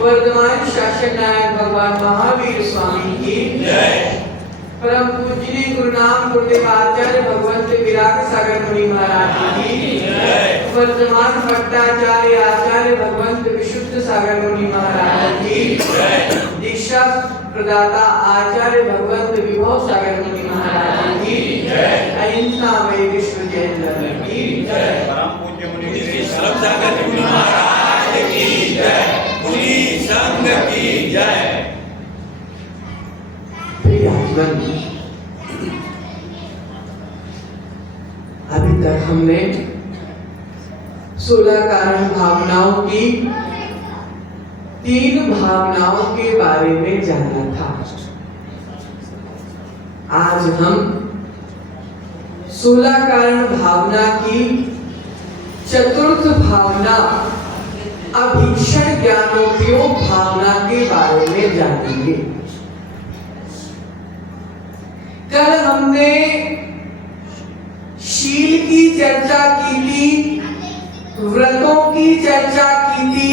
वर्तमान शासक नायक भगवान महावीर स्वामी की जय। परम पूज्य गुरु नाम गुरुदेव आचार्य भगवंत विराग सागर मुनि महाराज की जय। वर्तमान भट्टाचार्य आचार्य भगवंत विशुद्ध सागर मुनि महाराज की जय। दीक्षा प्रदाता आचार्य भगवंत विभव सागर मुनि महाराज की जय। अहिंसा में विश्व जय की जय। परम पूज्य मुनि श्री शरद सागर मुनि महाराज की जय। मुनि संघ की जय। अभी तक हमने 16 कारण भावनाओं की 3 भावनाओं के बारे में जाना था। आज हम 16 कारण भावना की चतुर्थ भावना अभीक्षण ज्ञानोपयोग भावना के बारे में जानेंगे। कल हमने शील की चर्चा की थी, व्रतों की चर्चा की थी,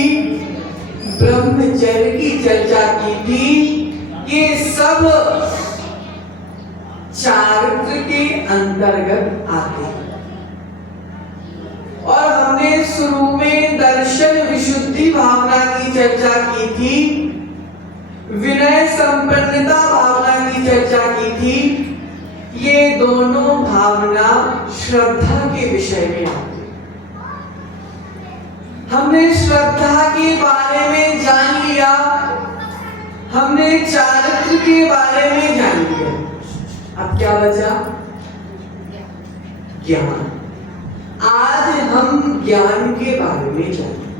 ब्रह्मचर्य की चर्चा की थी। ये सब चारित्र के अंतर्गत आते हैं। और हमने शुरू में दर्शन विशुद्धि भावना की चर्चा की थी, विनय संपन्नता भावना की चर्चा की थी। ये दोनों भावना श्रद्धा के विषय में आती है। हमने श्रद्धा के बारे में जान लिया, हमने चारित्र के बारे में जान लिया। अब क्या बचा? ज्ञान। आज हम ज्ञान के बारे में जानेंगे,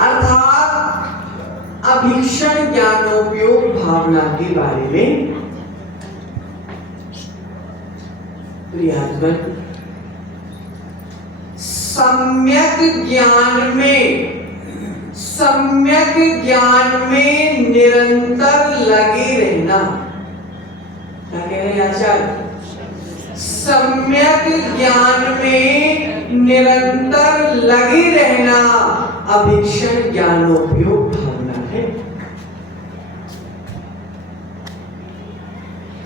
अर्थात अभीक्षण ज्ञानोपयोग भावना के बारे में। प्रियात्मन, सम्यक ज्ञान में निरंतर लगे रहना। क्या कह रहे हैं आचार्य? सम्यक ज्ञान में निरंतर लगे रहना अभीक्षण ज्ञानोपयोग भावना है।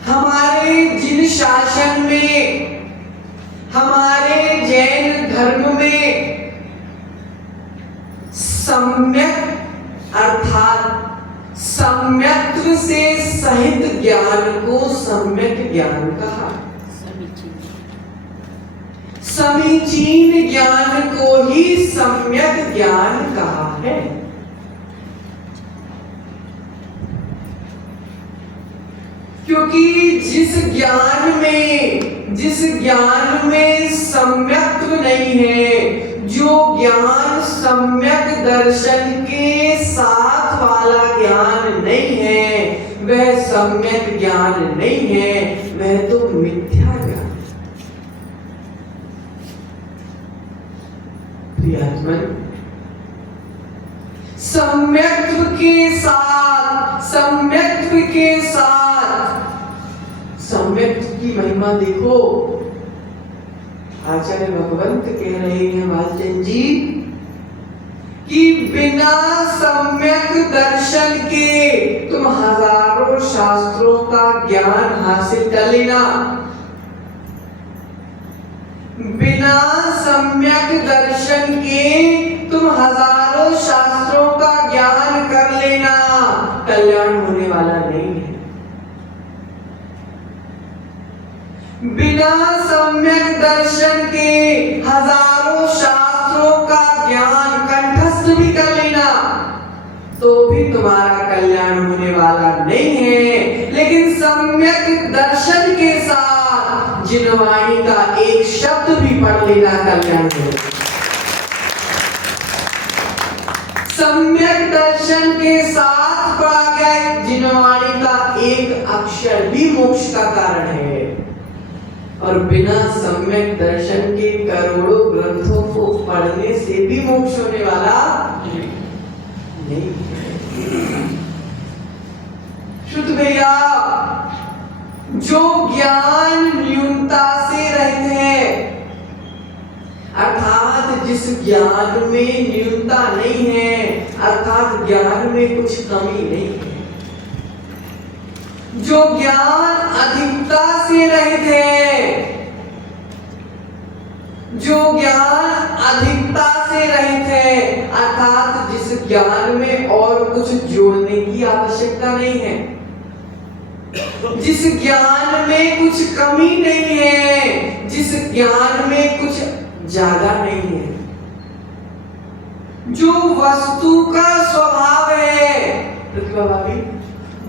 हमारे जिन शासन में, हमारे जैन धर्म में सम्यक अर्थात सम्यक्त्व से सहित ज्ञान को सम्यक ज्ञान कहा। समीचीन ज्ञान को ही सम्यक ज्ञान कहा है। क्योंकि जिस ज्ञान में सम्यक्त्व नहीं है, जो ज्ञान सम्यक दर्शन के साथ वाला ज्ञान नहीं है, वह सम्यक ज्ञान नहीं है, वह तो मिथ्या ज्ञान। प्रियात्मन, सम्यक्त्व के साथ सम्यक्त्व की महिमा देखो। आचार्य भगवंत कह रहे हैं वालचंद जी कि बिना सम्यक दर्शन के तुम हजारों शास्त्रों का ज्ञान हासिल कर लेना। बिना सम्यक दर्शन के तुम हजारों शास्त्रों का ज्ञान कर लेना, कल्याण होने वाला नहीं है। बिना सम्यक दर्शन के हजारों शास्त्रों का ज्ञान कंठस्थ भी कर लेना, तो भी तुम्हारा कल्याण होने वाला नहीं है। लेकिन सम्यक दर्शन के साथ जिनवाणी का एक शब्द भी पढ़ लेना कल्याण होगा। सम्यक दर्शन के साथ पढ़ा गया जिनवाणी का एक अक्षर भी मोक्ष का कारण है। और बिना सम्यक दर्शन के करोड़ों ग्रंथों को पढ़ने से भी मोक्ष होने वाला नहीं। शुद्ध भैया, जो ज्ञान न्यूनता से रहित है, अर्थात जिस ज्ञान में न्यूनता नहीं है, अर्थात ज्ञान में कुछ कमी नहीं है, जो ज्ञान अधिकता से रहित है, जो ज्ञान अधिकता से रहित है, अर्थात जिस ज्ञान में और कुछ जोड़ने की आवश्यकता नहीं है, जिस ज्ञान में कुछ कमी नहीं है, जिस ज्ञान में कुछ ज्यादा नहीं है, जो वस्तु का स्वभाव है, प्रतिभा भाभी,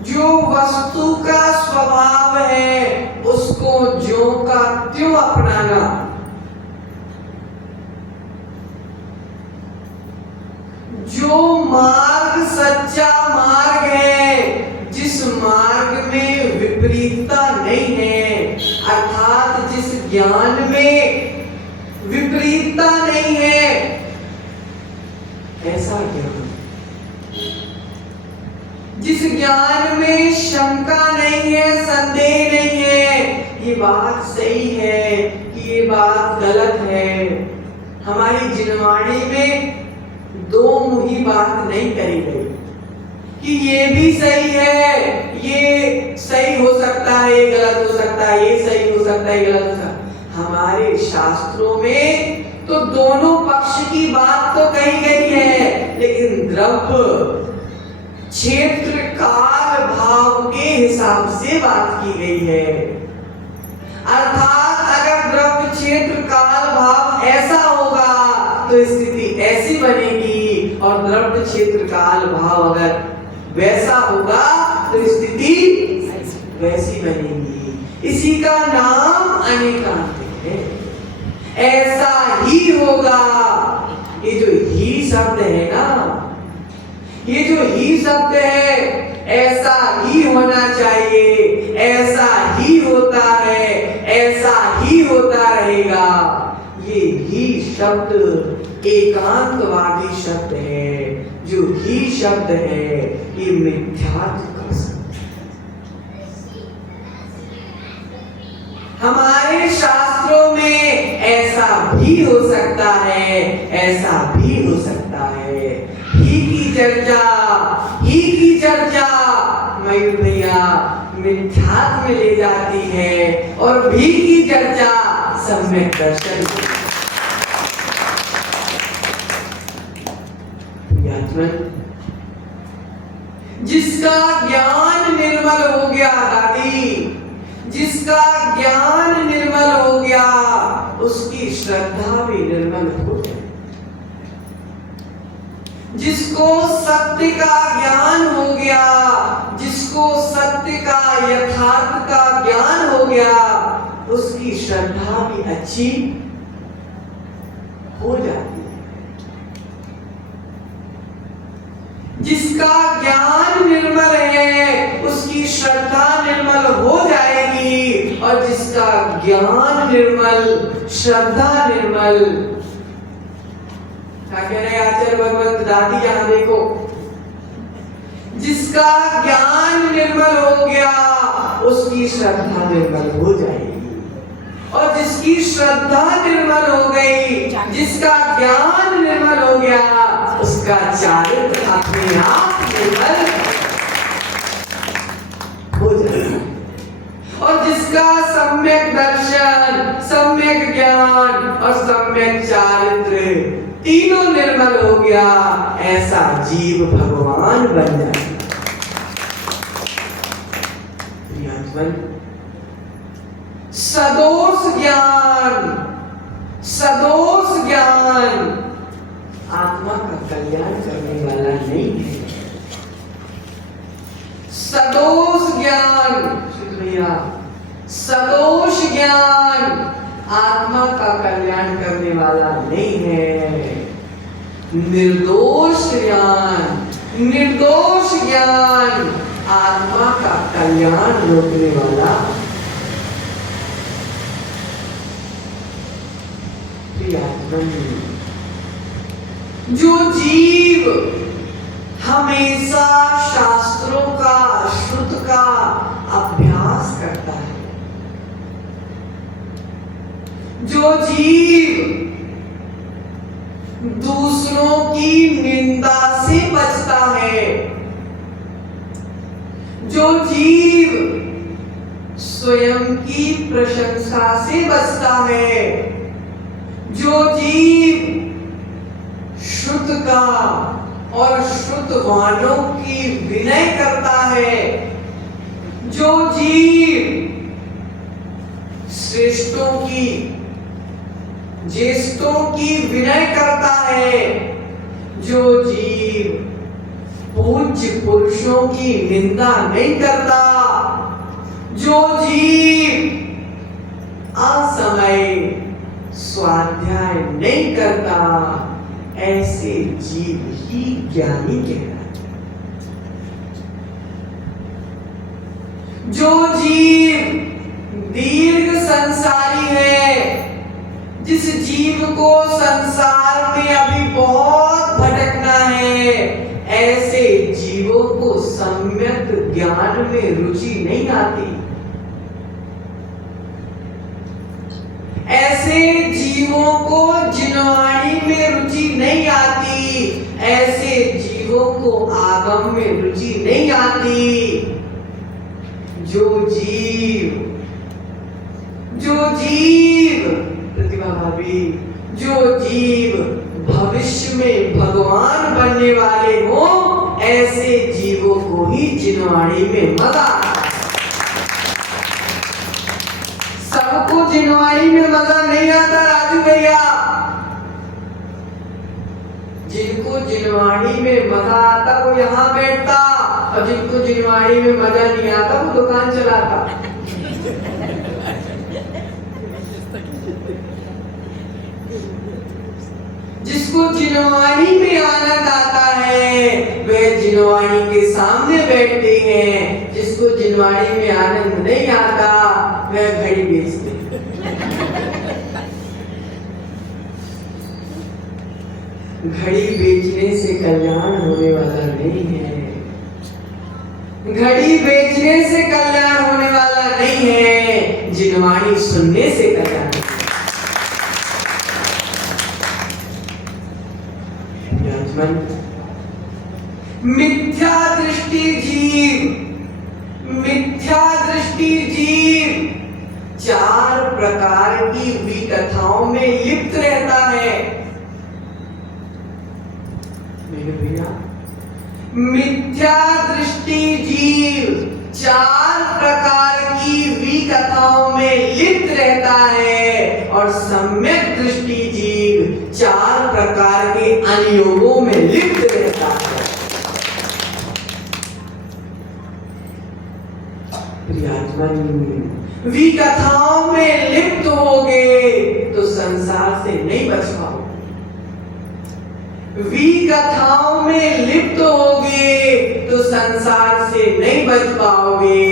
जो वस्तु का स्वभाव है उसको ज्यों का त्यों अपनाना, जो मार्ग सच्चा मार्ग है, जिस मार्ग में विपरीतता नहीं है, अर्थात जिस ज्ञान में विपरीतता नहीं है, ऐसा ज्ञान, जिस ज्ञान में शंका नहीं है, संदेह नहीं है, ये बात सही है कि ये बात गलत है। हमारी जिनवाणी में दो मुही बात नहीं करी गई कि ये भी सही है, ये सही हो सकता है, ये गलत हो सकता है, ये सही हो सकता है, ये गलत हो सकता है। हमारे शास्त्रों में तो दोनों पक्ष की बात तो कही गई है, लेकिन द्रव्य क्षेत्र काल भाव के हिसाब से बात की गई है। अर्थात अगर द्रव्य क्षेत्र काल भाव ऐसा होगा तो स्थिति ऐसी बनेगी, और द्रव्य क्षेत्र काल भाव अगर वैसा होगा तो स्थिति वैसी बनेगी। इसी का नाम अनेकांतिक है। ऐसा ही होगा। ये जो ही शब्द है ना, ये जो ही शब्द है, ऐसा ही होना चाहिए, ऐसा ही होता है, ऐसा ही होता रहेगा। ये ही शब्द एकांतवादी शब्द है। जो ही शब्द है ये मिथ्यात्व का शब्द है। हमारे शास्त्रों में ऐसा भी हो सकता है, ऐसा भी हो सकता है। ही की चर्चा मयूर भैया मिथ्यात्व में ले जाती है और भी की चर्चा सम्यक दर्शन को। जिसका ज्ञान निर्मल हो गया दादी, जिसका ज्ञान निर्मल हो गया उसकी श्रद्धा भी निर्मल हो जाए। जिसको सत्य का ज्ञान हो गया, जिसको सत्य का यथार्थ का ज्ञान हो गया उसकी श्रद्धा भी अच्छी हो जाती है। जिसका ज्ञान निर्मल है उसकी श्रद्धा निर्मल हो जाएगी, और जिसका ज्ञान निर्मल श्रद्धा निर्मल। क्या कह रहे आचार्य भगवंत दादी, यहां देखो, जिसका ज्ञान निर्मल हो गया उसकी श्रद्धा निर्मल हो जाएगी, और जिसकी श्रद्धा निर्मल हो गई, जिसका ज्ञान निर्मल हो गया उसका चारित्र अपने आप निर्मल हो जाएगा। और जिसका सम्यक दर्शन, सम्यक ज्ञान और सम्यक चारित्र तीनों निर्मल हो गया, ऐसा जीव भगवान बन जाएगा। सदोष ज्ञान, सदोष ज्ञान आत्मा का कल्याण करने वाला नहीं है। सदोष ज्ञान, भैया, सदोष ज्ञान आत्मा का कल्याण करने वाला नहीं है। निर्दोष ज्ञान, निर्दोष ज्ञान आत्मा का कल्याण रोकने वाला। जो जीव हमेशा शास्त्रों का, श्रुत का अभ्यास करता है, जो जीव दूसरों की निंदा से बचता है, जो जीव स्वयं की प्रशंसा से बचता है, जो जीव श्रुत का और श्रुतवानों की विनय करता है, जो जीव श्रेष्ठों की, ज्येष्ठों की विनय करता है, जो जीव पूज्य पुरुषों की निंदा नहीं करता, जो जीव असमय स्वाध्याय नहीं करता, ऐसे जीव ही ज्ञानी कहलाते। जो जीव दीर्घ संसारी है, जिस जीव को संसार में अभी बहुत भटकना है, ऐसे जीवों को सम्यक ज्ञान में रुचि नहीं आती। ऐसे जीवों को जिनवाणी में रुचि नहीं आती, ऐसे जीवों को आगम में रुचि नहीं आती। जो जीव प्रतिभा भाभी, जो जीव भविष्य में भगवान बनने वाले हो, ऐसे जीवों को ही जिनवाणी में मजा आता है। सबको जिनवाणी में मजा नहीं आता राजू भैया। जिनको जिनवाणी में मजा आता वो यहाँ बैठता, और जिनको जिनवाणी में मजा नहीं आता वो दुकान चलाता। जिसको जिनवाणी में आनंद आता है वह जिनवाणी के सामने बैठते हैं, जिसको जिनवाणी में आनंद नहीं आता वह घड़ी बेचते हैं। घड़ी बेचने से कल्याण होने वाला नहीं है। घड़ी बेचने से कल्याण होने वाला नहीं है, जिनवाणी सुनने से कल्याण। मिथ्या दृष्टि जीव 4 प्रकार की विकथाओं में लिप्त रहता है। मेरे भैया, मिथ्या दृष्टि जीव 4 प्रकार की विकथाओं में लिप्त रहता है और सम्यक दृष्टि जीव 4 प्रकार के अनुयोगों में लिप्त रहता है। विकथाओं में लिप्त होगे तो संसार से नहीं बच पाओगे। विकथाओं में लिप्त होगे तो संसार से नहीं बच पाओगे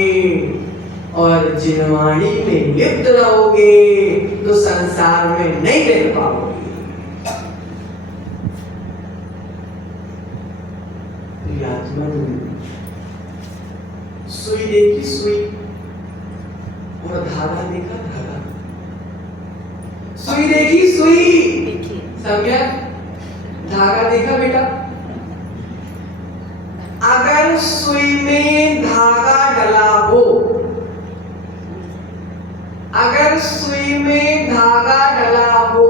और जिनवाणी में लिप्त रहोगे तो संसार में नहीं रह पाओगे। सुई देखी सुई और धागा देखा धागा। सुई देखी सुई, सम्यक धागा देखा बेटा। अगर सुई में धागा डला हो, अगर सुई में धागा डला हो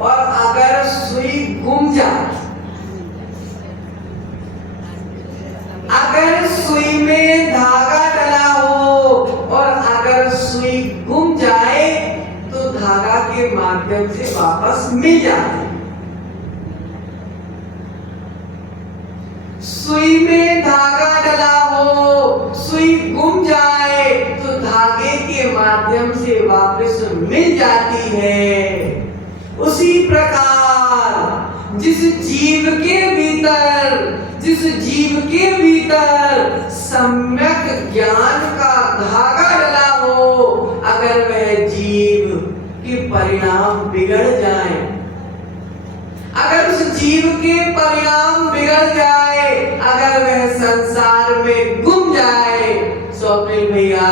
और अगर सुई गुम जाए, अगर सुई में धागा डला हो और अगर सुई गुम जाए तो धागा के माध्यम से वापस मिल जाती। सुई में धागा डला हो, सुई गुम जाए तो धागे के माध्यम से वापस मिल जाती है। उसी प्रकार जिस जीव के भीतर सम्यक ज्ञान का धागा डला हो, अगर वह जीव के परिणाम बिगड़ जाए, अगर उस जीव के परिणाम बिगड़ जाए, अगर वह संसार में गुम जाए, स्वप्निल भैया,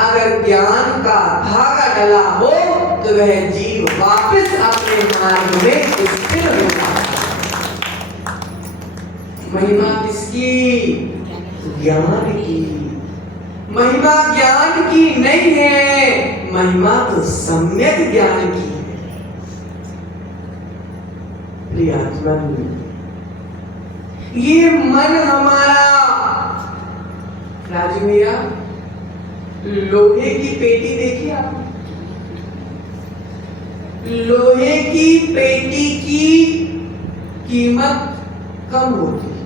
अगर ज्ञान का धागा डला हो तो वह जीव वापस अपने मार्ग में स्थिर होगा। महिमा किसकी? ज्ञान की। महिमा ज्ञान की नहीं है, महिमा तो सम्यक ज्ञान की है। प्रियात्मन, ये मन हमारा, राजू भैया, लोहे की पेटी देखी आप? लोहे की पेटी की कीमत कम होती है।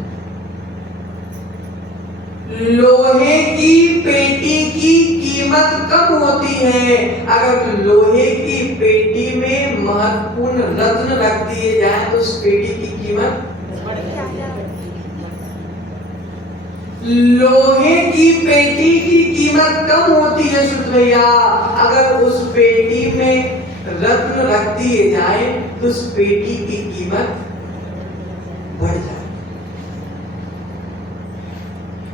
लोहे की पेटी की कीमत कम होती है। अगर लोहे की पेटी में महत्वपूर्ण रत्न रख दिए जाए तो उस पेटी की कीमत, लोहे की पेटी की कीमत कम होती है सुध भैया। अगर उस पेटी में रत्न रख दिए जाए तो उस पेटी की कीमत बढ़ जाए।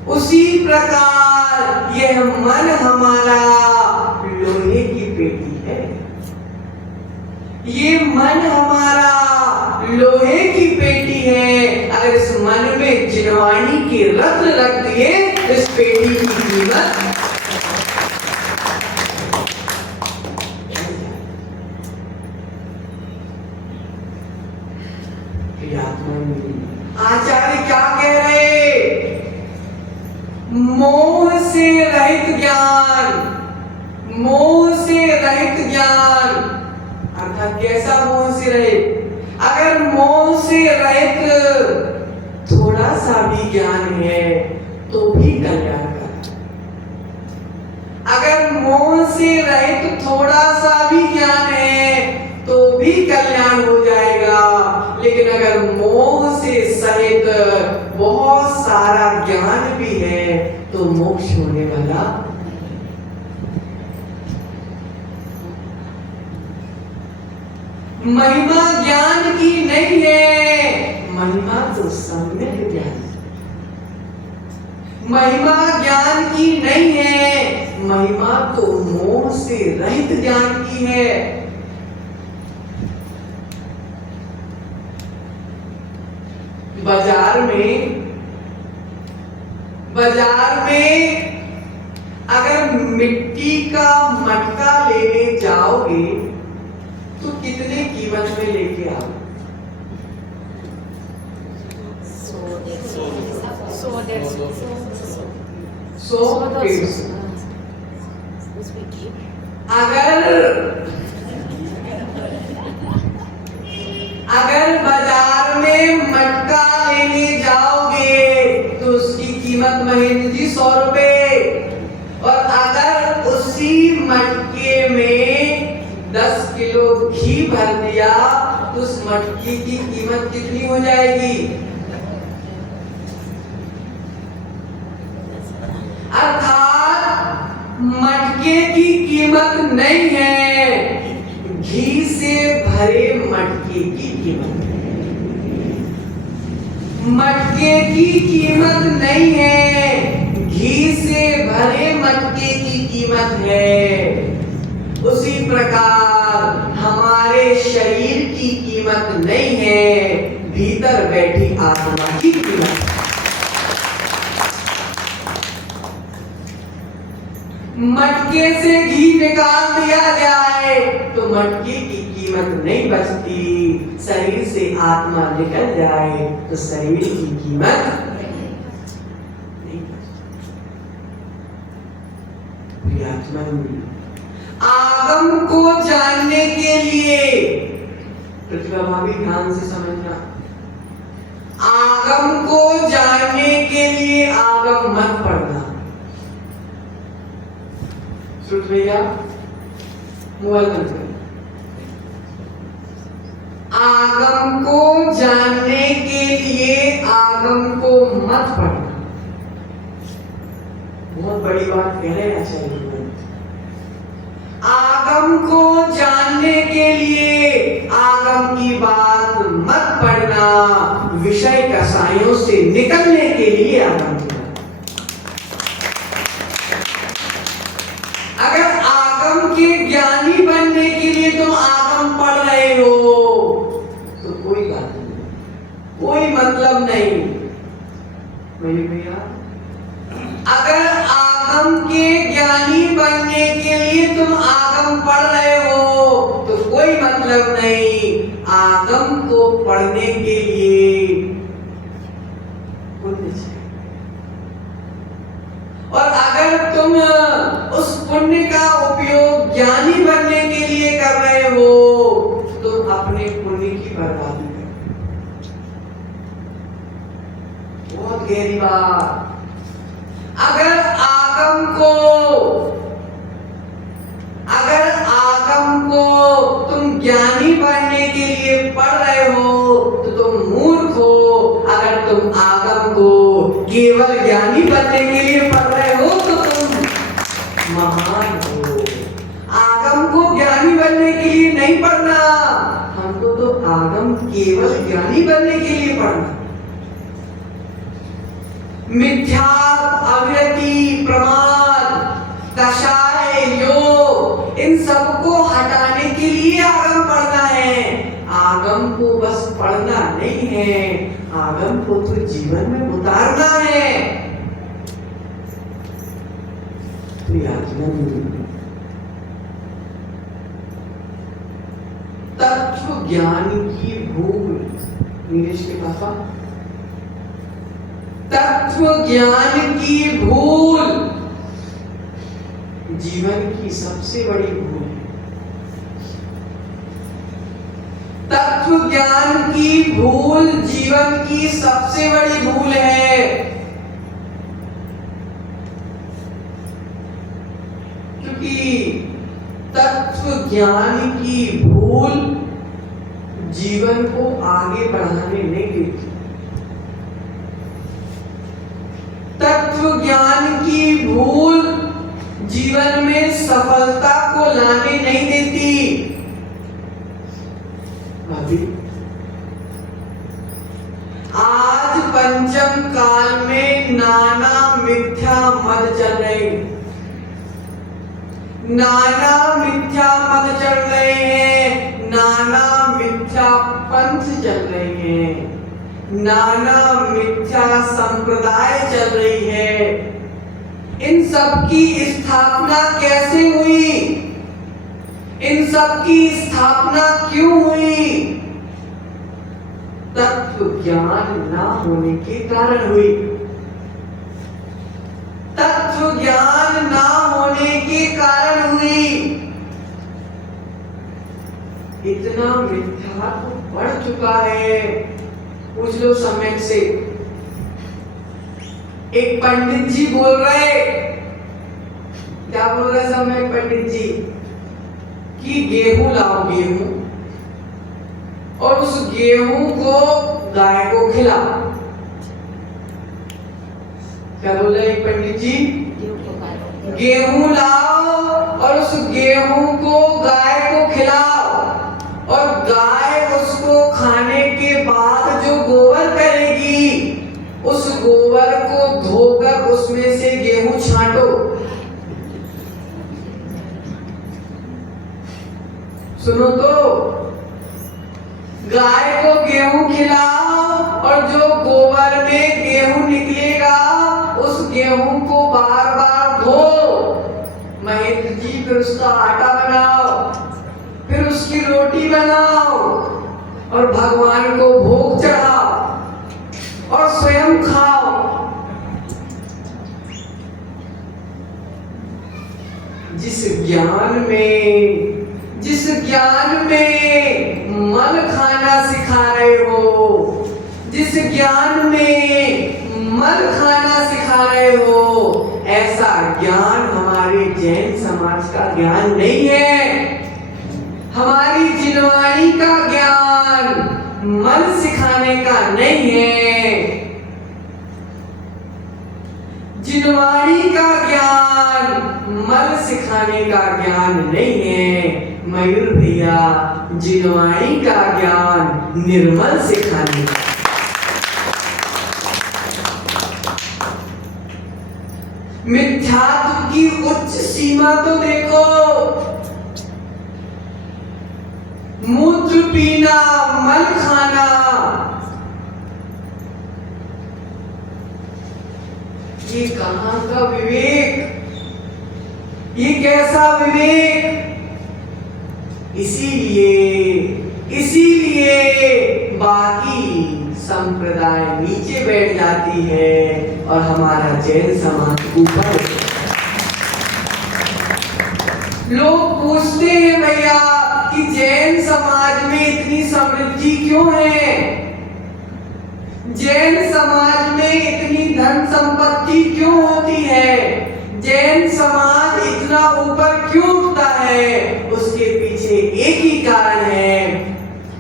उसी प्रकार यह मन हमारा लोहे की पेटी है। ये मन हमारा लोहे की पेटी है। अगर इस मन में जिनवाणी के रत्न रख दिए तो इस पेटी की कीमत आचार्य क्या कह रहे? मोह से रहित ज्ञान, मोह से रहित ज्ञान अर्थात कैसा मोह से रहित? अगर मोह से रहित थोड़ा सा भी ज्ञान है तो भी कल्याण कर। अगर मोह से रहित थोड़ा सा भी ज्ञान है तो भी कल्याण हो जाएगा। लेकिन अगर मोह से सहित बहुत सारा ज्ञान भी है तो मोक्ष होने वाला। महिमा ज्ञान की नहीं है, महिमा तो सम्यक ज्ञान, महिमा ज्ञान की नहीं है, महिमा तो मोह से रहित ज्ञान की है। बाजार में अगर मिट्टी का मटका लेने जाओगे तो कितने कीमत में लेके आओगे? 100-150। अगर बाजार में मटका लेने जाओगे तो उसकी कीमत महेंद्र जी 100 रुपए, और अगर उसी मटके में 10 किलो घी भर दिया तो उस मटके की कीमत कितनी हो जाएगी? अर्थात मटके की कीमत नहीं है, घी से भरे मटके की कीमत। मटके की कीमत नहीं है, घी से भरे मटके की कीमत है। उसी प्रकार हमारे शरीर की कीमत नहीं है, भीतर बैठी आत्मा की कीमत। मटके से घी निकाल दिया जाए तो मटके की कीमत नहीं बचती, शरीर से आत्मा निकल जाए तो शरीर की कीमत नहीं बचती। आगम को जानने के लिए प्रतिभा भाभी ध्यान से समझना, आगम को जानने के लिए आगम मत पढ़ना। सुन भैया मोबाइल बंद कर। आगम को जानने के लिए आगम को मत पढ़ना। बहुत बड़ी बात कह रहे हैं आचार्य। आगम को जानने के लिए आगम की बात मत पढ़ना, विषय कसायों से निकलने के लिए आगम की बात। अगर आगम के ज्ञानी बनने के लिए तुम आगम पढ़ रहे हो तो कोई बात नहीं, कोई मतलब नहीं। मेरे भैया, अगर आगम के ज्ञानी बनने के लिए तुम आगम पढ़ रहे हो तो कोई मतलब नहीं। आगम को पढ़ने के लिए पुण्य चाहिए, और अगर तुम उस पुण्य का उपयोग ज्ञानी बनने के लिए कर रहे हो तो अपने पुण्य की बर्बादी कर। बहुत गहरी बात। अगर आगम को तुम ज्ञानी बनने के लिए पढ़ रहे हो तो तुम मूर्ख हो। अगर तुम आगम को केवल ज्ञानी बनने के लिए पढ़ रहे हो तो तुम महान हो। आगम को ज्ञानी बनने के लिए नहीं पढ़ना, हमको तो आगम केवल ज्ञानी बनने के लिए पढ़ना। मिथ्या, अविरति, प्रमाद, कषाय, योग, इन सबको हटाने के लिए आगम पढ़ना है। आगम को बस पढ़ना नहीं है, आगम को तो जीवन में उतारना है। तत्व ज्ञान की भूल, नीरज के पापा, तत्व ज्ञान की भूल जीवन की सबसे बड़ी भूल है। तत्व ज्ञान की भूल जीवन की सबसे बड़ी भूल है, क्योंकि तत्व ज्ञान की भूल जीवन को आगे बढ़ाने नहीं देती। तत्व ज्ञान की भूल जीवन में सफलता को लाने नहीं देती। भाभी, मत चल रहे, नाना मिथ्या मत चल रहे हैं, नाना मिथ्या पंथ चल रहे हैं, नाना मिथ्या संप्रदाय चल रही है। इन सब की स्थापना कैसे हुई? इन सब की स्थापना क्यों हुई? तत्व ज्ञान ना होने के कारण हुई। तत्व ज्ञान ना होने के कारण हुई। इतना मिथ्यात्व बढ़ चुका है। पूछ लो सम्यक से। एक पंडित जी बोल रहे, क्या बोल रहे सम्यक पंडित जी कि गेहूं लाओ, गेहूं, और उस गेहूं को गाय को खिलाओ। क्या बोल रहे एक पंडित जी? गेहूं लाओ और उस गेहूं को गाय को खिलाओ, और गाय उसको खाने के बाद जो गोबर करेगी, उस गोबर को धोकर उसमें से गेहूं छांटो। सुनो तो, गाय को गेहूं खिलाओ और जो गोबर में गेहूं निकलेगा उस गेहूं को बार बार धो। महेंद्र जी फिर उसका आटा बनाओ, फिर उसकी रोटी बनाओ और भगवान को भोग चढ़ाओ और स्वयं खाओ। जिस ज्ञान में मन खाना सिखा रहे हो, जिस ज्ञान में मन खाना सिखा रहे हो, ऐसा ज्ञान हमारे जैन समाज का ज्ञान नहीं है। हमारी जिनवाणी का ज्ञान मन सिखाने का नहीं है। जिनवाणी का ज्ञान मन सिखाने का ज्ञान नहीं है। मयूर भैया, जिनवाणी का ज्ञान निर्मल सिखाने का। मिथ्यात्व की उच्च सीमा तो देखो। मूत्र पीना, मल खाना, ये कहां का विवेक? ये कैसा विवेक? इसीलिए बाकी संप्रदाय नीचे बैठ जाती है और हमारा जैन समाज ऊपर। लोग पूछते हैं भैया कि जैन समाज में इतनी समृद्धि क्यों है? जैन समाज में इतनी धन संपत्ति क्यों होती है? जैन समाज इतना ऊपर क्यों उठता है? उसके पीछे एक ही कारण है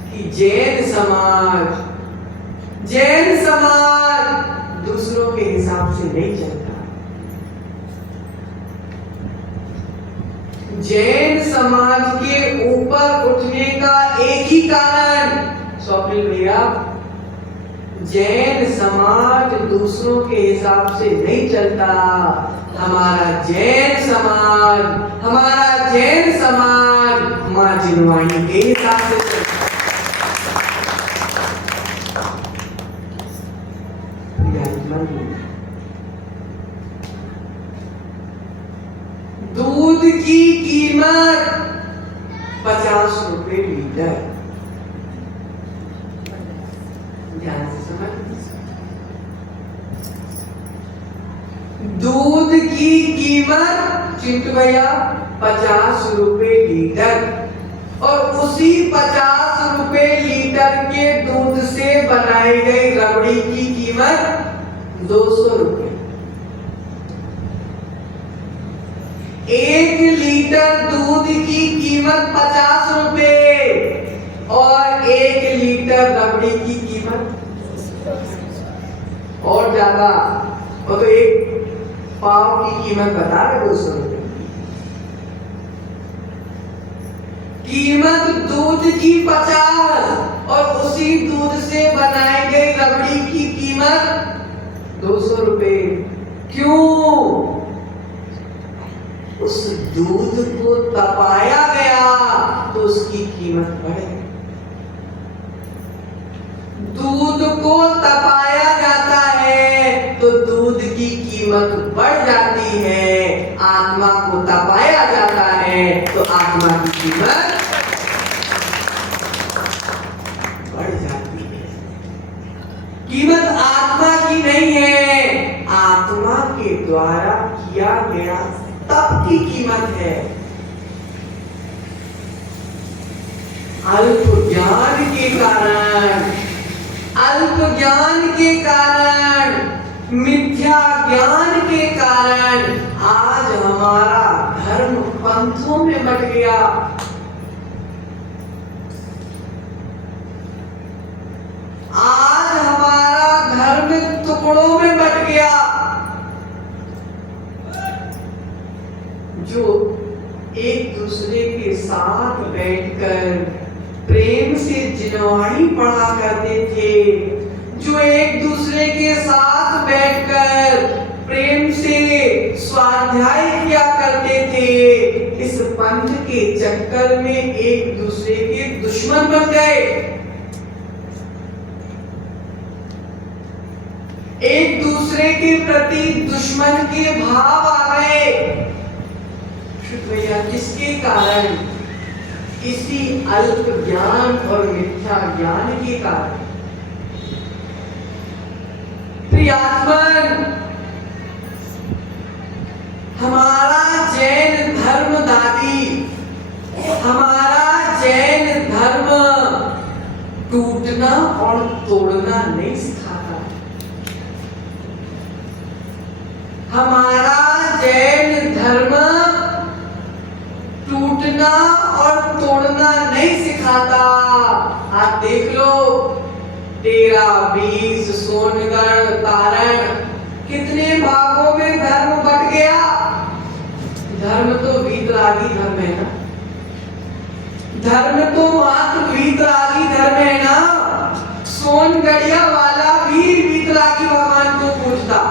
कि जैन समाज दूसरों के हिसाब से नहीं चलता। जैन समाज के ऊपर उठने का एक ही कारण, स्वप्निल भैया, जैन समाज दूसरों के हिसाब से नहीं चलता। हमारा जैन समाज मां जिनवाणी के हिसाब से चलता। दूध की कीमत 50 रुपए लीटर। ध्यान से समझ। दूध की कीमत चिंटू भैया 50 रुपए लीटर, और उसी 50 रुपए लीटर के दूध से बनाई गई रबड़ी की कीमत 200 रुपए। 1 लीटर दूध की कीमत 50 रुपए और 1 लीटर रबड़ी की कीमत और ज्यादा। वो तो 1 पाव की कीमत बता रहे 200 रुपए। कीमत दूध की 50 और उसी दूध से बनाई गई रबड़ी की कीमत 200 रुपए। क्यों? दूध को तपाया गया तो उसकी कीमत बढ़ गई। दूध को तपाया जाता है तो दूध की कीमत बढ़ जाती है। आत्मा को तपाया जाता है तो आत्मा की कीमत बढ़ जाती है। कीमत आत्मा की नहीं है, आत्मा के द्वारा किया गया तप की कीमत है। अल्प ज्ञान के कारण, अल्प ज्ञान के कारण, मिथ्या ज्ञान के कारण आज हमारा धर्म पंथों में बट गया। आज हमारा धर्म टुकड़ों में बट गया। जो एक दूसरे के साथ बैठकर प्रेम से जिनवाणी पढ़ा करते थे, जो एक दूसरे के साथ बैठकर प्रेम से स्वाध्याय किया करते थे, इस पंथ के चक्कर में एक दूसरे के दुश्मन बन गए। एक दूसरे के प्रति दुश्मन के भाव आ गए। भैया किसके कारण? इसी अल्प ज्ञान और मिथ्या ज्ञान के कारण। प्रियात्मन, हमारा जैन धर्म दादी, हमारा जैन धर्म टूटना और तोड़ना नहीं सिखाता। हमारा जैन धर्म टूटना और तोड़ना नहीं सिखाता। आप देख लो, 13, 20, सोनगढ़, तारण, कितने भागों में धर्म बट गया। धर्म तो वीतरागी धर्म है ना, धर्म तो मात्र वीतरागी धर्म है ना। सोनगढ़िया वाला भी वीतरागी भगवान को पूजता,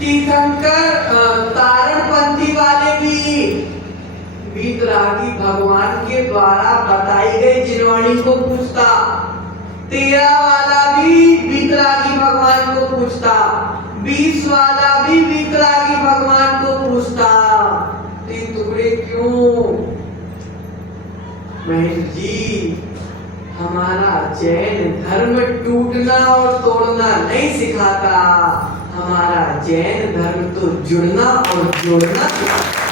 तीर्थंकर तारणपंथी वाले भी वीतरागी भगवान के द्वारा बताई गई जिनवाणी को पूछता। 13 वाला भी वीतरागी भगवान को पूछता, 20 वाला भी वीतरागी भगवान को पूछता। तीन टुकड़े क्यों? महेश जी, हमारा जैन धर्म टूटना और तोड़ना नहीं सिखाता। हमारा जैन धर्म तो जुड़ना और जोड़ना सिखाता।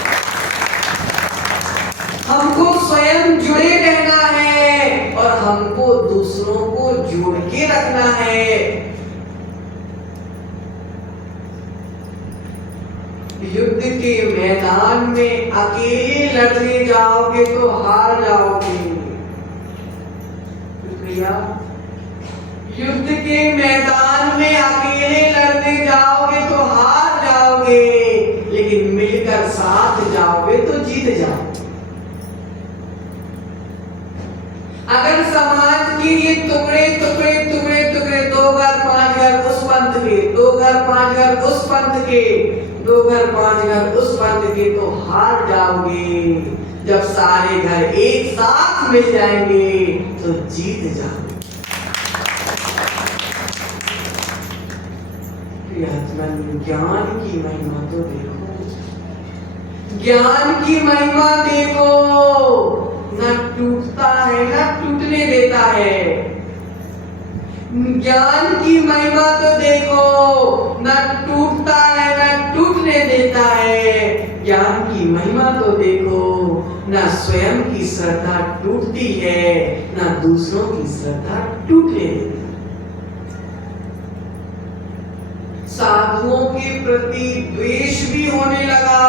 हमको स्वयं जुड़े रहना है और हमको दूसरों को जोड़ के रखना है। युद्ध के मैदान में अकेले लड़ने जाओगे तो हार जाओगे। प्रिया, युद्ध के मैदान में अकेले लड़ने जाओगे तो हार जाओगे, लेकिन मिलकर साथ जाओगे तो जीत जाओगे। अगर समाज के ये टुकड़े टुकड़े टुकड़े टुकड़े, 2 घर 5 घर उस पंथ के, 2 घर 5 घर उस पंथ के, 2 घर 5 घर उस पंथ के, तो हार जाओगे। जब सारे घर एक साथ मिल जाएंगे तो जीत जाओगे। ज्ञान की महिमा तो देखो, ज्ञान की महिमा देखो। न टूटता है न टूटने देता है। ज्ञान की महिमा तो देखो, न टूटता है न टूटने देता है। ज्ञान की महिमा तो देखो, न स्वयं की श्रद्धा टूटती है न दूसरों की श्रद्धा टूटने देती है। साधुओं के प्रति द्वेष भी होने लगा।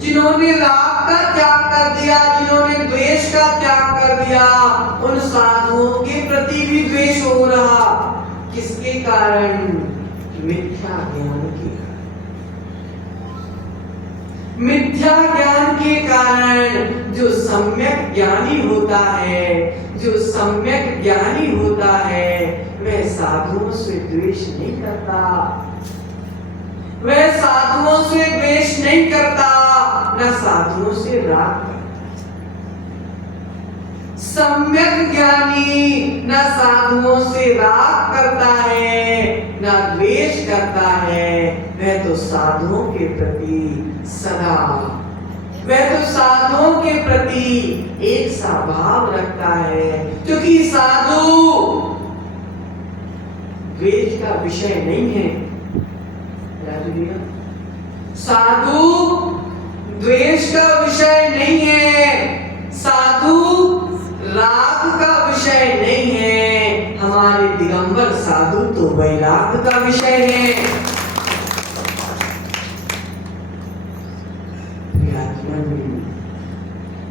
जिन्होंने राग का त्याग कर दिया, जिन्होंने द्वेष का त्याग कर दिया, उन साधुओं के प्रति भी द्वेष हो रहा। किसके कारण? मिथ्या ज्ञान के कारण। मिथ्या ज्ञान के कारण जो सम्यक ज्ञानी होता है, जो सम्यक ज्ञानी होता है, वह साधुओं से द्वेष नहीं करता, वह साधुओं से द्वेष नहीं करता, न साधुओं से राग करता। सम्यक ज्ञानी न साधुओं से राग करता है, न द्वेष करता है। वह तो साधुओं के प्रति सदा, वह तो साधुओं के प्रति एक सा भाव रखता है, क्योंकि साधु द्वेष का विषय नहीं है। साधु द्वेष का विषय नहीं है, साधु राग का विषय नहीं है। हमारे दिगंबर साधु तो वैराग का विषय है।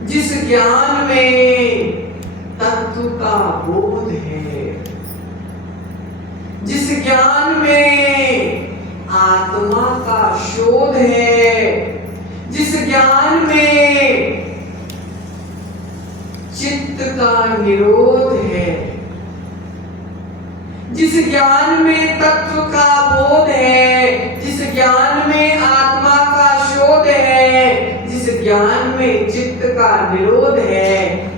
जिस ज्ञान में तत्व का बोध है, जिस ज्ञान में आत्मा का शोध है, जिस ज्ञान में चित्त का निरोध है, जिस ज्ञान में तत्व का बोध है, जिस ज्ञान में आत्मा का शोध है, जिस ज्ञान में चित्त का निरोध है,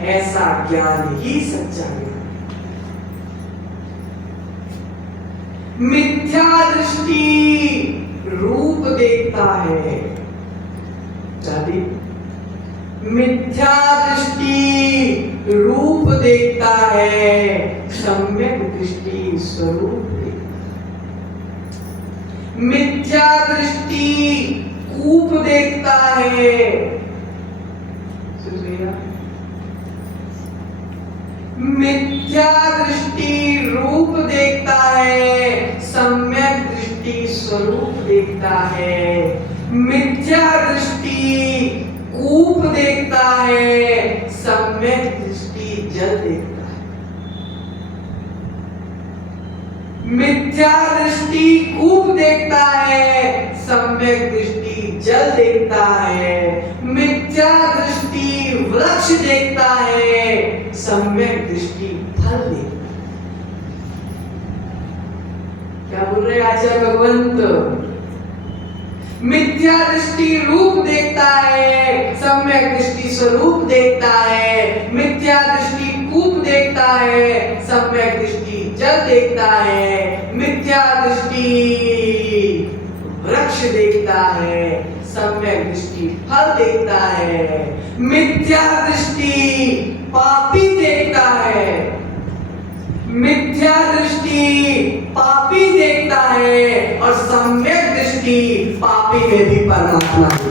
ऐसा ज्ञान ही सच्चा ज्ञान। मिथ्या दृष्टि रूप देखता है, मिथ्या दृष्टि रूप देखता है, सम्यक दृष्टि स्वरूप देखता है। मिथ्या दृष्टि कूप देखता है, मिथ्या दृष्टि रूप देखता है, सम्यक दृष्टि स्वरूप देखता है। मिथ्या दृष्टि कूप देखता है, सम्यक दृष्टि जल देखता है। मिथ्या दृष्टि कूप देखता है, सम्यक दृष्टि जल देखता है। मिथ्या दृष्टि वृक्ष देखता है, सम्यक दृष्टि फल देखता है। क्या बोल रहे आचार्य भगवंत? मिथ्या दृष्टि रूप देखता है, सम्यक दृष्टि स्वरूप देखता है। मिथ्या दृष्टि कूप देखता है, सम्यक दृष्टि जल देखता है। मिथ्या दृष्टि वृक्ष देखता है, सम्यक दृष्टि फल देखता है। मिथ्या दृष्टि पापी देखता है, मिथ्या दृष्टि पापी देखता है, और सम्यक दृष्टि पापी में भी परमात्मा है।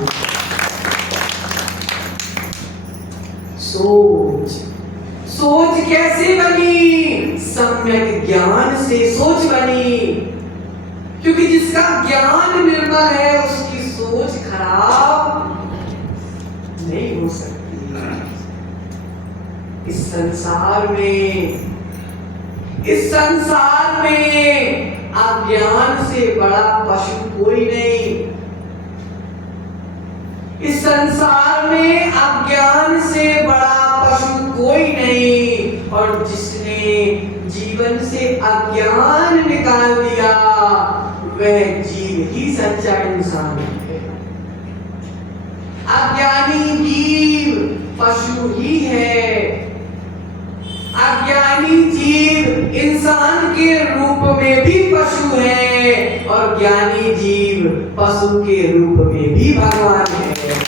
सोच, सोच कैसे बनी? सम्यक ज्ञान से सोच बनी, क्योंकि जिसका ज्ञान निर्मल है उसकी सोच खराब नहीं हो सकती। इस संसार में, इस संसार में अज्ञान से बड़ा पशु कोई नहीं। इस संसार में अज्ञान से बड़ा पशु कोई नहीं, और जिसने जीवन से अज्ञान निकाल दिया वह जीव ही सच्चा इंसान है। अज्ञानी जीव पशु ही है। अज्ञानी जीव इंसान के रूप में भी पशु है, और ज्ञानी जीव पशु के रूप में भी भगवान है।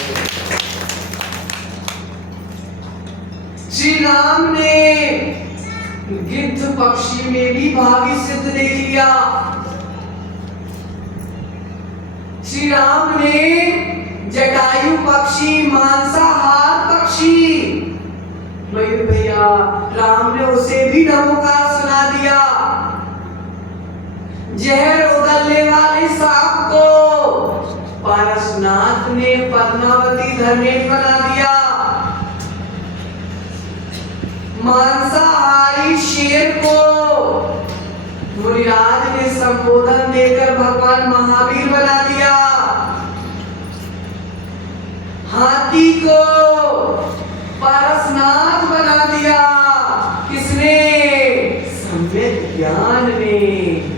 श्री राम ने गिद्ध पक्षी में भी भावी सिद्ध देख लिया। श्री राम ने जटायु पक्षी, मांसाहार पक्षी, मयूर भैया, राम ने उसे भी नमोकार सुना दिया। जहर उगलने वाले सांप को पारसनाथ ने पद्मावती धनेश बना दिया। मांसाहारी शेर को मुनिराज ने संबोधन देकर भगवान महावीर बना दिया। हाथी को पारसनाथ बना दिया। किसने? सम्यक ज्ञान में।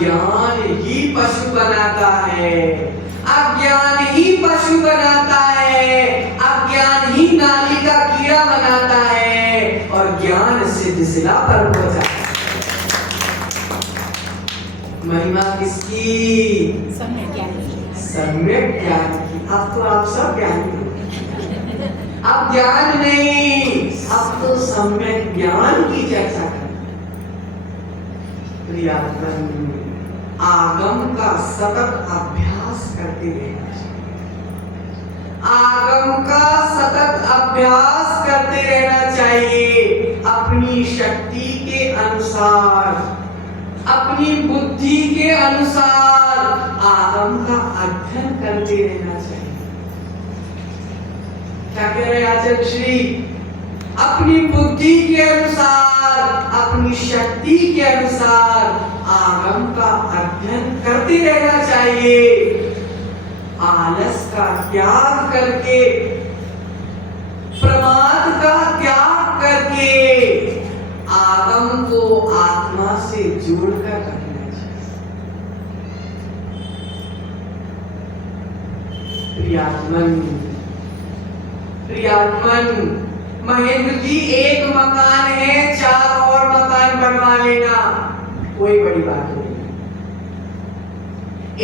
अज्ञान ही पशु बनाता है, अज्ञान ही पशु बनाता है, अज्ञान ही नाली का कीड़ा बनाता है और ज्ञान सिद्ध शिला पर पहुंचाता है। महिमा किसकी? सम्यक ज्ञान की। अब तो आप सब ज्ञानी हो, अब ज्ञान नहीं, अब तो सम्यक ज्ञान की चर्चा करें। प्रियात्मन, आगम का सतत अभ्यास करते रहना चाहिए, आगम का सतत अभ्यास करते रहना चाहिए। अपनी शक्ति के अनुसार, अपनी बुद्धि के अनुसार आगम का अध्ययन करते रहना चाहिए। क्या कह रहे आचार्य श्री? अपनी बुद्धि के अनुसार, अपनी शक्ति के अनुसार आगम का अध्ययन करते रहना चाहिए। आलस का त्याग करके, प्रमाद का त्याग करके आगम को आत्मा से जोड़कर रखना चाहिए। प्रियात्मन, प्रियात्मन, महेंद्र जी एक मकान है, 4 और मकान बनवा लेना, कोई बड़ी बात नहीं।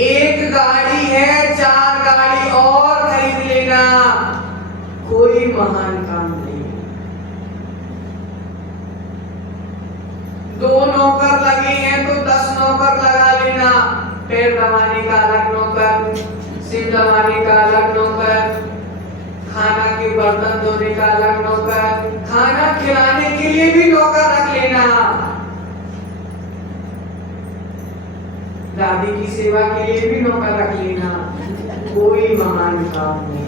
एक गाड़ी है, 4 गाड़ी और खरीद लेना, कोई महान काम नहीं। 2 नौकर लगे हैं तो 10 नौकर लगा लेना, पैर दबाने का अलग नौकर, सिर दबाने का अलग नौकर, खाना के बर्तन धोने का अलग नौकर, खाना खिलाने के लिए भी नौकर रख लेना, दादी की सेवा के लिए भी नौकर रख लेना, कोई महान काम नहीं।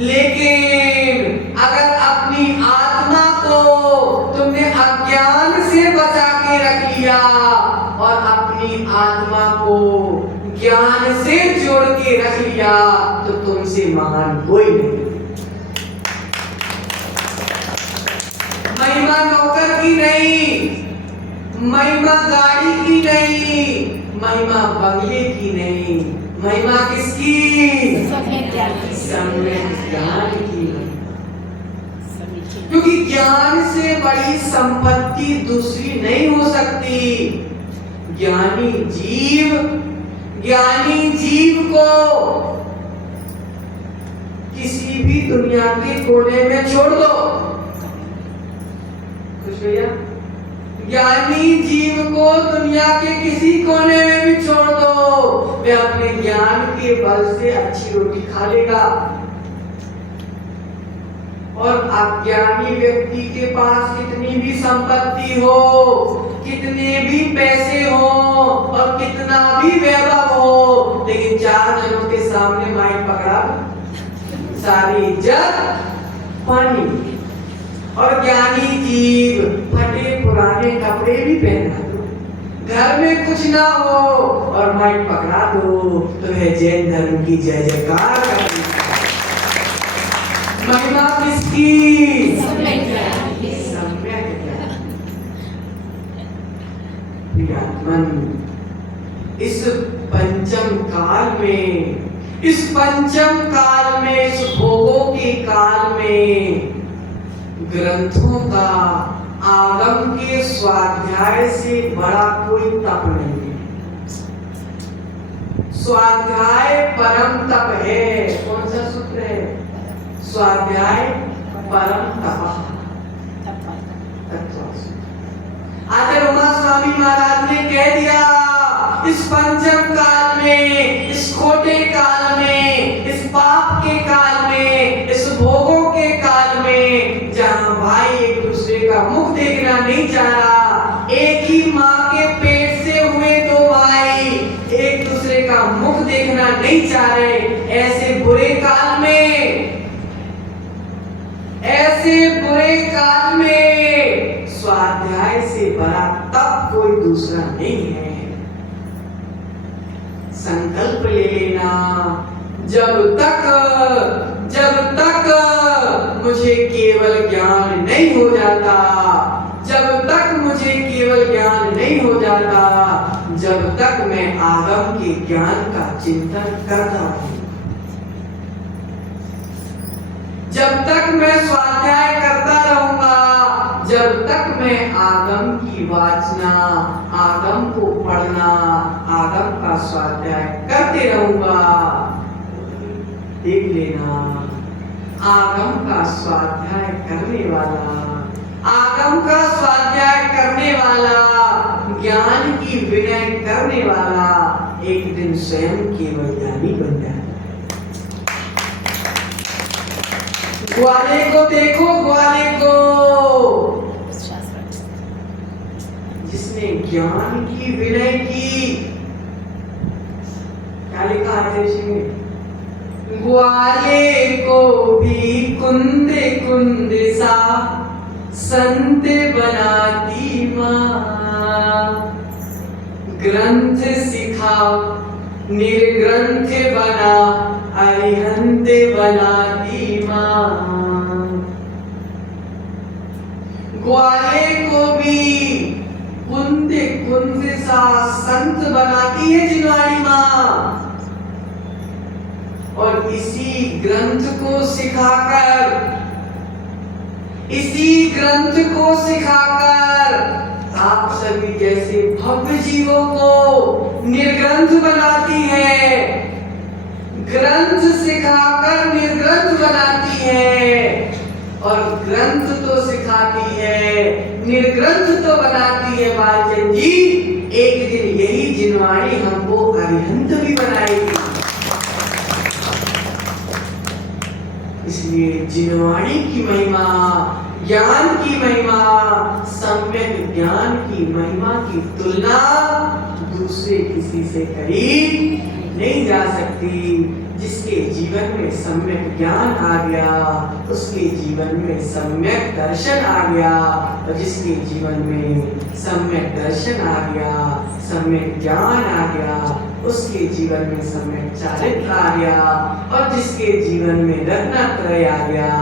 लेकिन अगर अपनी आत्मा को तुमने अज्ञान से बचा के रख लिया और अपनी आत्मा को ज्ञान से जोड़ के रख लिया तो तुमसे महान कोई नहीं। महिमा नौकर की नहीं, महिमा गाड़ी की नहीं, महिमा बंगले की नहीं, महिमा किसकी? सम्यक ज्ञान की। क्योंकि ज्ञान से बड़ी संपत्ति दूसरी नहीं हो सकती। ज्ञानी जीव को किसी भी दुनिया के कोने में छोड़ दो, खुश भैया, ज्ञानी जीव को दुनिया के किसी कोने में भी छोड़ दो, वे अपने ज्ञान के बल से अच्छी रोटी खा लेगा। और अज्ञानी व्यक्ति के पास कितनी भी संपत्ति हो, कितने भी पैसे हो और कितना भी वैभव हो, लेकिन 4 जनों के सामने माइक पकड़ा, सारी इज्जत पानी। और ज्ञानी जीव फटे पुराने कपड़े भी पहना दो, घर में कुछ ना हो और माइक पकड़ा दो तो है जैन धर्म की जय जयकार करती। महिमा किसकी? सम्यक ज्ञान। प्रियात्मन, इस पंचम काल में, इस पंचम काल में, इस भोगों के काल में ग्रंथों का, आगम के स्वाध्याय से बड़ा कोई तप नहीं है। स्वाध्याय परम तप है। कौन सा सूत्र है? स्वाध्याय परम तप। आचार्य उमा स्वामी महाराज ने कह दिया, इस पंचम काल में, इस खोटे काल में, इस पाप के काल में, इस भोगों के काल में, जहां भाई एक दूसरे का मुख देखना नहीं चाह रहा, एक ही माँ के पेट से हुए 2 भाई एक दूसरे का मुख देखना नहीं चाह रहे, ऐसे बुरे काल में, ऐसे बुरे काल में स्वाध्याय से बड़ा तप कोई दूसरा नहीं है। संकल्प ले लेना, जब तक मुझे केवल ज्ञान नहीं हो जाता, जब तक मुझे केवल ज्ञान नहीं हो जाता, तब तक मैं आगम के ज्ञान का चिंतन करता रहूंगा। जब तक मैं स्वाध्याय करता रहूंगा, जब तक मैं आगम की वाचना, आगम को पढ़ना, आगम का स्वाध्याय करते रहूंगा। देख लेना, आगम का स्वाध्याय करने वाला, आगम का स्वाध्याय करने वाला, ज्ञान की विनय करने वाला एक दिन स्वयं केवल ज्ञानी बन जाता है। ग्वाले को देखो, ग्वाले को, जिसने ज्ञान की विनय की। क्या लिखा है इसमें? ग्वाले को भी कुंदे कुंदे सा संत बनाती माँ। ग्रंथ सिखा निर्ग्रंथ बना अरिहंत बनाती माँ। ग्वाले को भी कुंदे कुंदे सा संत बनाती है जिनवाणी माँ। और इसी ग्रंथ को सिखाकर, इसी ग्रंथ को सिखाकर आप सभी जैसे भव्य जीवों को निर्ग्रंथ बनाती है। ग्रंथ सिखाकर निर्ग्रंथ बनाती है, और ग्रंथ तो सिखाती है, निर्ग्रंथ तो बनाती है। बालचंद जी, एक दिन यही जिनवाणी हमको अरिहंत भी बनाएगी। इसलिए जिनवाणी की महिमा, ज्ञान की महिमा, सम्यक ज्ञान की महिमा की तुलना दूसरे किसी से करी नहीं जा सकती। जिसके जीवन में सम्यक ज्ञान आ गया, उसके जीवन में सम्यक दर्शन आ गया, और जिसके जीवन में सम्यक दर्शन आ गया, सम्यक ज्ञान आ गया, उसके जीवन में सम्यक चारित्र आ गया, और जिसके जीवन में रत्नत्रय आ गया,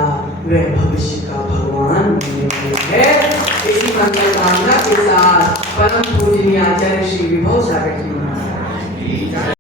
वह भविष्य का भगवान बनने वाला है। इसी मंगल कामना के साथ परम पूजनीय आचार्य श्री विभव सागर जी महाराज